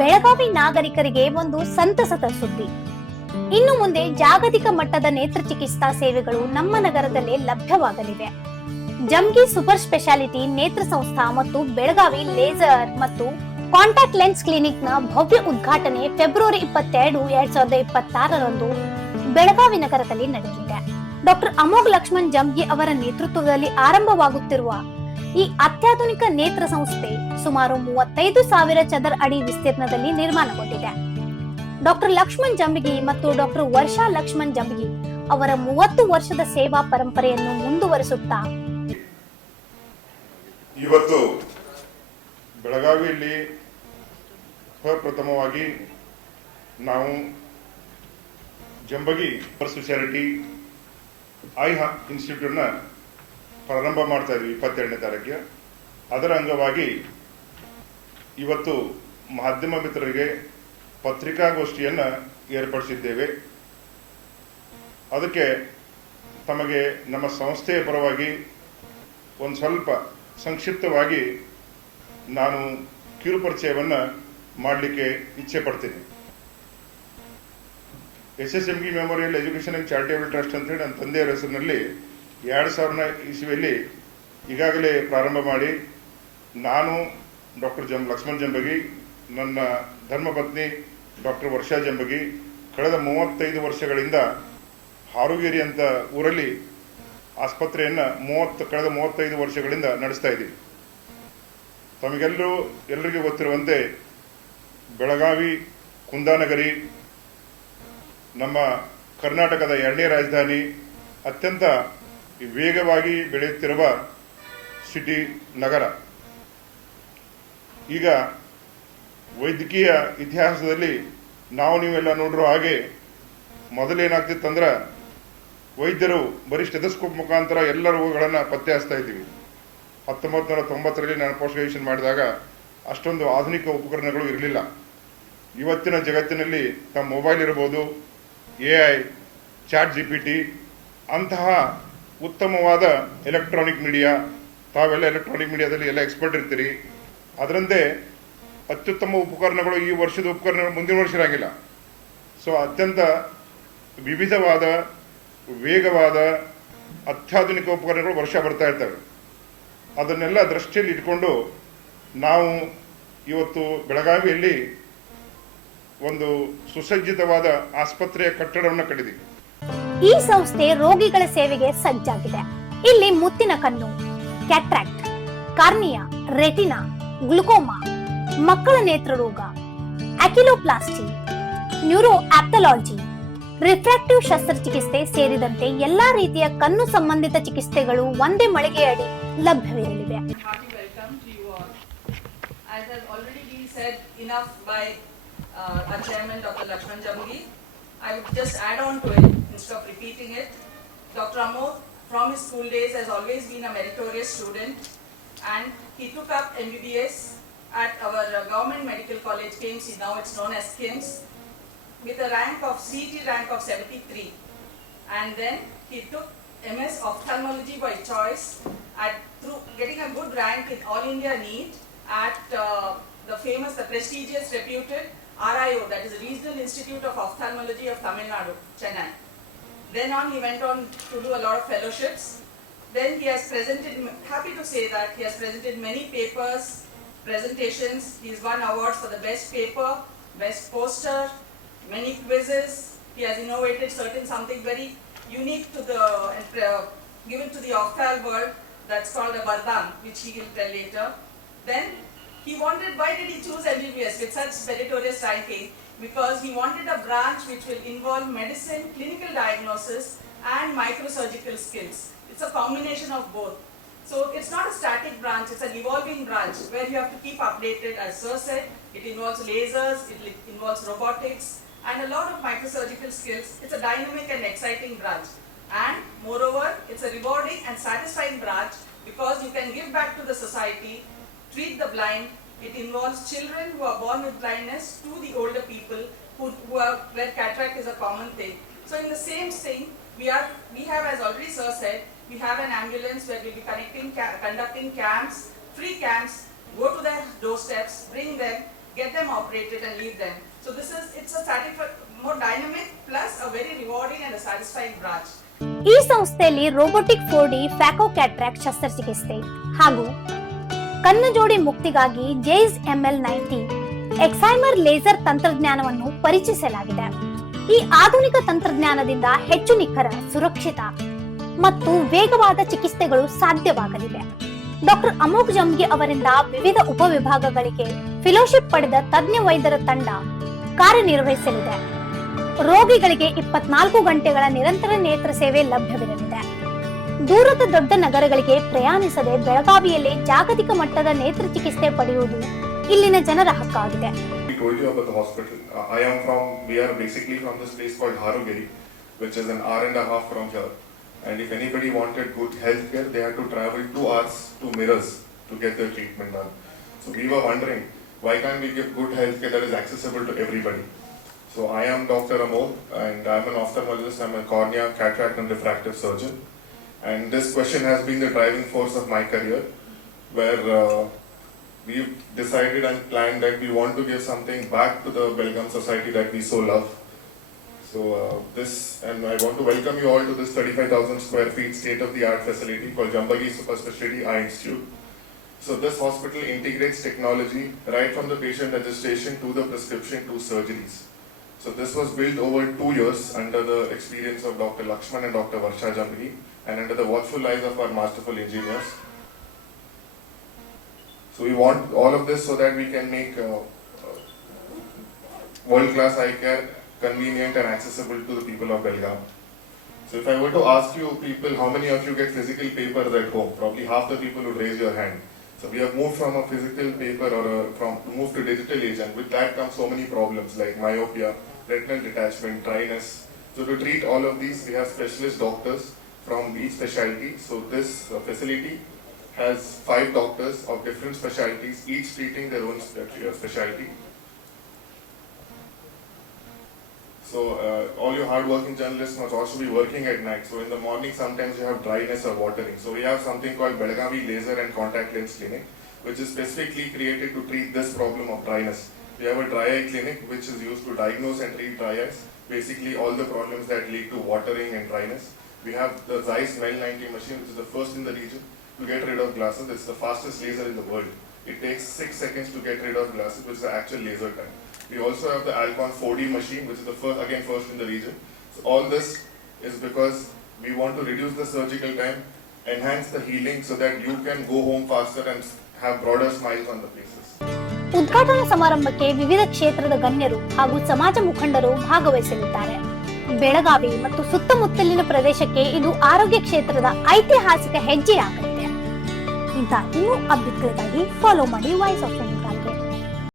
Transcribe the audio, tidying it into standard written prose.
ಬೆಳಗಾವಿ ನಾಗರಿಕರಿಗೆ ಒಂದು ಸಂತಸದ ಸುದ್ದಿ. ಇನ್ನು ಮುಂದೆ ಜಾಗತಿಕ ಮಟ್ಟದ ನೇತ್ರ ಚಿಕಿತ್ಸಾ ಸೇವೆಗಳು ನಮ್ಮ ನಗರದಲ್ಲೇ ಲಭ್ಯವಾಗಲಿವೆ. ಜಮ್ಗಿ ಸೂಪರ್ ಸ್ಪೆಷಾಲಿಟಿ ನೇತ್ರ ಸಂಸ್ಥಾ ಮತ್ತು ಬೆಳಗಾವಿ ಲೇಸರ್ ಮತ್ತು ಕಾಂಟ್ಯಾಕ್ಟ್ ಲೆನ್ಸ್ ಕ್ಲಿನಿಕ್ ನ ಭವ್ಯ ಉದ್ಘಾಟನೆ ಫೆಬ್ರವರಿ 22, 2026ರಂದು ಬೆಳಗಾವಿ ನಗರದಲ್ಲಿ ನಡೆಯಲಿದೆ. ಡಾಕ್ಟರ್ ಅಮೋಘ್ ಲಕ್ಷ್ಮಣ್ ಜಮ್ಗಿ ಅವರ ನೇತೃತ್ವದಲ್ಲಿ ಆರಂಭವಾಗುತ್ತಿರುವ ಈ ಅತ್ಯಾಧುನಿಕ ನೇತ್ರ ಸಂಸ್ಥೆ ಸುಮಾರು 35,000 ಚದರ ಅಡಿ ವಿಸ್ತೀರ್ಣದಲ್ಲಿ ನಿರ್ಮಾಣಗೊಂಡಿದೆ. ಡಾಕ್ಟರ್ ಲಕ್ಷ್ಮಣ್ ಜಂಬಗಿ ಮತ್ತು ಡಾಕ್ಟರ್ ವರ್ಷಾ ಲಕ್ಷ್ಮಣ್ ಜಂಬಗಿ ಅವರ 30 ವರ್ಷದ ಸೇವಾ ಪರಂಪರೆಯನ್ನು ಮುಂದುವರಿಸುತ್ತಾ ಇವತ್ತು ಬೆಳಗಾವಿಯಲ್ಲಿ ಪ್ರಪ್ರಥಮವಾಗಿ ನಾವು ಜಂಬಗಿ ಸೂಪರ್ ಸ್ಪೆಷಾಲಿಟಿ ಐ ಇನ್ಸ್ಟಿಟ್ಯೂಟ್ನ ಪ್ರಾರಂಭ ಮಾಡ್ತಾ ಇದ್ವಿ 22ನೇ ತಾರೀಕಿಗೆ. ಅದರ ಅಂಗವಾಗಿ ಇವತ್ತು ಮಾಧ್ಯಮ ಮಿತ್ರರಿಗೆ ಪತ್ರಿಕಾಗೋಷ್ಠಿಯನ್ನು ಏರ್ಪಡಿಸಿದ್ದೇವೆ. ಅದಕ್ಕೆ ತಮಗೆ ನಮ್ಮ ಸಂಸ್ಥೆಯ ಪರವಾಗಿ ಒಂದು ಸ್ವಲ್ಪ ಸಂಕ್ಷಿಪ್ತವಾಗಿ ನಾನು ಕಿರು ಪರಿಚಯವನ್ನು ಮಾಡಲಿಕ್ಕೆ ಇಚ್ಛೆ ಪಡ್ತೀನಿ. SSMG memorial education and charitable trust ಅಂತ ಹೇಳಿ ನನ್ನ ತಂದೆಯವರ ಹೆಸರಿನಲ್ಲಿ 2000 ಇಸ್ವಿಯಲ್ಲಿ ಈಗಾಗಲೇ ಪ್ರಾರಂಭ ಮಾಡಿ ನಾನು ಡಾಕ್ಟರ್ ಲಕ್ಷ್ಮಣ್ ಜಂಬಗಿ, ನನ್ನ ಧರ್ಮಪತ್ನಿ ಡಾಕ್ಟರ್ ವರ್ಷಾ ಜಂಬಗಿ ಕಳೆದ 35 ವರ್ಷಗಳಿಂದ ಹಾರುಗೇರಿ ಅಂತ ಊರಲ್ಲಿ ಆಸ್ಪತ್ರೆಯನ್ನು ಕಳೆದ 35 ವರ್ಷಗಳಿಂದ ನಡೆಸ್ತಾ ಇದ್ದೀವಿ. ಎಲ್ಲರಿಗೂ ಗೊತ್ತಿರುವಂತೆ ಬೆಳಗಾವಿ ಕುಂದಾನಗರಿ ನಮ್ಮ ಕರ್ನಾಟಕದ 2ನೇ ರಾಜಧಾನಿ, ಅತ್ಯಂತ ವೇಗವಾಗಿ ಬೆಳೆಯುತ್ತಿರುವ ಸಿಟಿ ನಗರ. ಈಗ ವೈದ್ಯಕೀಯ ಇತಿಹಾಸದಲ್ಲಿ ನೀವೆಲ್ಲ ನೋಡಿರೋ ಹಾಗೆ ಮೊದಲೇನಾಗ್ತಿತ್ತಂದ್ರೆ ವೈದ್ಯರು ಬರೀ ಸ್ಟೆಥೋಸ್ಕೋಪ್ ಮುಖಾಂತರ ಎಲ್ಲ ರೋಗಗಳನ್ನು ಪತ್ತೆ ಹಚ್ತಾ ಇದ್ದೀವಿ. 1990ರಲ್ಲಿ ನಾನು ಪೋಸ್ಟ್ ಗ್ರಾಜುಯೇಷನ್ ಮಾಡಿದಾಗ ಅಷ್ಟೊಂದು ಆಧುನಿಕ ಉಪಕರಣಗಳು ಇರಲಿಲ್ಲ. ಇವತ್ತಿನ ಜಗತ್ತಿನಲ್ಲಿ ತಮ್ಮ ಮೊಬೈಲ್ ಇರ್ಬೋದು, AI, ಚಾಟ್ GPT ಅಂತಹ ಉತ್ತಮವಾದ ಎಲೆಕ್ಟ್ರಾನಿಕ್ ಮೀಡಿಯಾ, ತಾವೆಲ್ಲ ಎಲೆಕ್ಟ್ರಾನಿಕ್ ಮೀಡಿಯಾದಲ್ಲಿ ಎಲ್ಲ ಎಕ್ಸ್ಪರ್ಟ್ ಇರ್ತೀರಿ. ಅದರಂತೆ ಅತ್ಯುತ್ತಮ ಉಪಕರಣಗಳು ಈ ವರ್ಷದ ಉಪಕರಣಗಳು ಮುಂದಿನ ವರ್ಷ ಇರಂಗಿಲ್ಲ. ಸೊ ಅತ್ಯಂತ ವಿವಿಧವಾದ ವೇಗವಾದ ಅತ್ಯಾಧುನಿಕ ಉಪಕರಣಗಳು ವರ್ಷ ಬರ್ತಾ ಇರ್ತವೆ. ಅದನ್ನೆಲ್ಲ ದೃಷ್ಟಿಯಲ್ಲಿ ಇಟ್ಕೊಂಡು ನಾವು ಇವತ್ತು ಬೆಳಗಾವಿಯಲ್ಲಿ ಒಂದು ಸುಸಜ್ಜಿತವಾದ ಆಸ್ಪತ್ರೆಯ ಕಟ್ಟಡವನ್ನು ಕಟ್ಟಿದ್ದೀವಿ. ಈ ಸಂಸ್ಥೆ ರೋಗಿಗಳ ಸೇವೆಗೆ ಸಜ್ಜಾಗಿದೆ. ಇಲ್ಲಿ ಮುತ್ತಿನ ಕಣ್ಣು, ಕ್ಯಾಟ್ರಾಕ್ಟ್, ಕಾರ್ನಿಯಾ, ರೆಟಿನಾ, ಗ್ಲುಕೋಮಾ, ಮಕ್ಕಳ ನೇತ್ರ ರೋಗ, ಅಕಿಲೋಪ್ಲಾಸ್ಟಿ, ನ್ಯೂರೋ ಆಪ್ಥಾಲಜಿ, ರಿಫ್ರಾಕ್ಟಿವ್ ಶಸ್ತ್ರಚಿಕಿತ್ಸೆ ಸೇರಿದಂತೆ ಎಲ್ಲಾ ರೀತಿಯ ಕಣ್ಣು ಸಂಬಂಧಿತ ಚಿಕಿತ್ಸೆಗಳು ಒಂದೇ ಮಳಿಗೆಯಡಿ ಲಭ್ಯವಿರಲಿವೆ. Our chairman, Dr. Lakshman Jambagi. I would just add on to it instead of repeating it. Dr. Amogh, from his school days, has always been a meritorious student, and he took up MBBS at our government medical college, KIMS. Now it's known as KIMS, with a CET rank of 73, and then he took MS ophthalmology by choice through getting a good rank in All India NEET at the prestigious, reputed RIO, that is Regional Institute of Ophthalmology of Tamil Nadu, Chennai. Then on, he went on to do a lot of fellowships. Then he has presented, happy to say that he has presented many papers, presentations. He's won awards for the best paper, best poster, many quizzes. He has innovated something very unique to given to the ophthalm world, that's called a Vardhan, which he will tell later. Then he wanted, why did he choose MBBS with such meritorious ranking? Because he wanted a branch which will involve medicine, clinical diagnosis and microsurgical skills. It's a combination of both. So it's not a static branch, it's an evolving branch where you have to keep updated. As Sir said, it involves lasers, it involves robotics and a lot of microsurgical skills. It's a dynamic and exciting branch. And moreover, it's a rewarding and satisfying branch because you can give back to the society, treat the blind. It involves children who are born with blindness to the older people where cataract is a common thing. So in the same thing, we have, as already Sir said, we have an ambulance where we'll be conducting camps, free camps, go to their doorsteps, bring them, get them operated and leave them. So it's a more dynamic plus a very rewarding and a satisfying branch. ಈ ಸಂಸ್ಥೆಯಲ್ಲಿ robotic 4D ಫ್ಯಾಕೋ cataract ಶಸ್ತ್ರಚಿಕಿತ್ಸೆ ಹಾಗೂ ಕಣ್ಣುಜೋಡಿ ಮುಕ್ತಿಗಾಗಿ ಜೇಸ್ ML90 ಎಕ್ಸೈಮರ್ laser ತಂತ್ರಜ್ಞಾನವನ್ನು ಪರಿಚಯಿಸಲಾಗಿದೆ. ಈ ಆಧುನಿಕ ತಂತ್ರಜ್ಞಾನದಿಂದ ಹೆಚ್ಚು ನಿಖರ, ಸುರಕ್ಷಿತ ಮತ್ತು ವೇಗವಾದ ಚಿಕಿತ್ಸೆಗಳು ಸಾಧ್ಯವಾಗಲಿವೆ. ಡಾಕ್ಟರ್ ಅಮೋಘ್ ಜಮ್ಗಿ ಅವರಿಂದ ವಿವಿಧ ಉಪವಿಭಾಗಗಳಿಗೆ ಫೆಲೋಶಿಪ್ ಪಡೆದ ತಜ್ಞ ವೈದ್ಯರ ತಂಡ ಕಾರ್ಯನಿರ್ವಹಿಸಲಿದೆ. ರೋಗಿಗಳಿಗೆ 24 ಗಂಟೆಗಳ ನಿರಂತರ ನೇತ್ರ ಸೇವೆ ಲಭ್ಯವಿರಲಿದೆ. ದೂರದ ದೊಡ್ಡ ನಗರಗಳಿಗೆ ಪ್ರಯಾಣಿಸದೆ ಬೆಳಗಾವಿಯಲ್ಲಿ ಜಾಗತಿಕ ಮಟ್ಟದ ನೇತ್ರ ಚಿಕಿತ್ಸೆ ಪಡೆಯುವುದು ಇಲ್ಲಿನ ಜನರ ಹಕ್ಕಾಗಿದೆ. We told you about the hospital. We are basically from this place called Harugiri, which is an hour and a half from here. And if anybody wanted good healthcare, they had to travel 2 hours to Mirrors to get their treatment done. So we were wondering, why can't we give good healthcare that is accessible to everybody? So I am Dr. Amol, and I'm an ophthalmologist. I'm a cornea, cataract and refractive surgeon. And this question has been the driving force of my career, where we've decided and planned that we want to give something back to the Belgaum society that we so love. So and I want to welcome you all to this 35,000 square feet state-of-the-art facility called Jambagi Super Specialty Eye Institute. So this hospital integrates technology right from the patient registration to the prescription to surgeries. So this was built over 2 years under the experience of Dr. Lakshman and Dr. Varsha Jambagi and under the watchful eyes of our masterful engineers. So we want all of this so that we can make world-class eye care convenient and accessible to the people of Belgaum. So if I were to ask you people, how many of you get physical papers at home? Probably half the people would raise your hand. So we have moved from a physical paper moved to digital age, and with that comes so many problems like myopia, retinal detachment, dryness. So to treat all of these, we have specialist doctors from each specialty. So this facility has 5 doctors of different specialties, each treating their own specialty. So all your hard-working journalists must also be working at night. So in the morning, sometimes you have dryness or watering. So we have something called Belagavi Laser and Contact Lens Clinic, which is specifically created to treat this problem of dryness. We have a dry eye clinic, which is used to diagnose and treat dry eyes, basically all the problems that lead to watering and dryness. We have the Zeiss MEL90 machine, which is the first in the region to get rid of glasses. It's the fastest laser in the world. It takes 6 seconds to get rid of glasses, which is the actual laser time. We also have the Alcon 4D machine, which is the first in the region. So all this is because we want to reduce the surgical time, enhance the healing so that you can go home faster and have broader smiles on the faces. ಉದ್ಘಾಟನಾ ಸಮಾರಂಭಕ್ಕೆ ವಿವಿಧ ಕ್ಷೇತ್ರದ ಗಣ್ಯರು ಹಾಗೂ ಸಮಾಜ ಮುಖಂಡರು ಭಾಗವಹಿಸಲಿದ್ದಾರೆ. ಬೆಳಗಾವಿ ಮತ್ತು ಸುತ್ತಮುತ್ತಲಿನ ಪ್ರದೇಶಕ್ಕೆ ಇದು ಆರೋಗ್ಯ ಕ್ಷೇತ್ರದ ಐತಿಹಾಸಿಕ ಹೆಜ್ಜೆಯಾಗಲಿದೆ. ಇಂಥ ಇನ್ನೂ ಅಪ್ಡೇಟ್ಗಳಿಗಾಗಿ ಫಾಲೋ ಮಾಡಿ ವಾಯ್ಸ್ ಆಫ್ ಇಂಡಿಯಾ.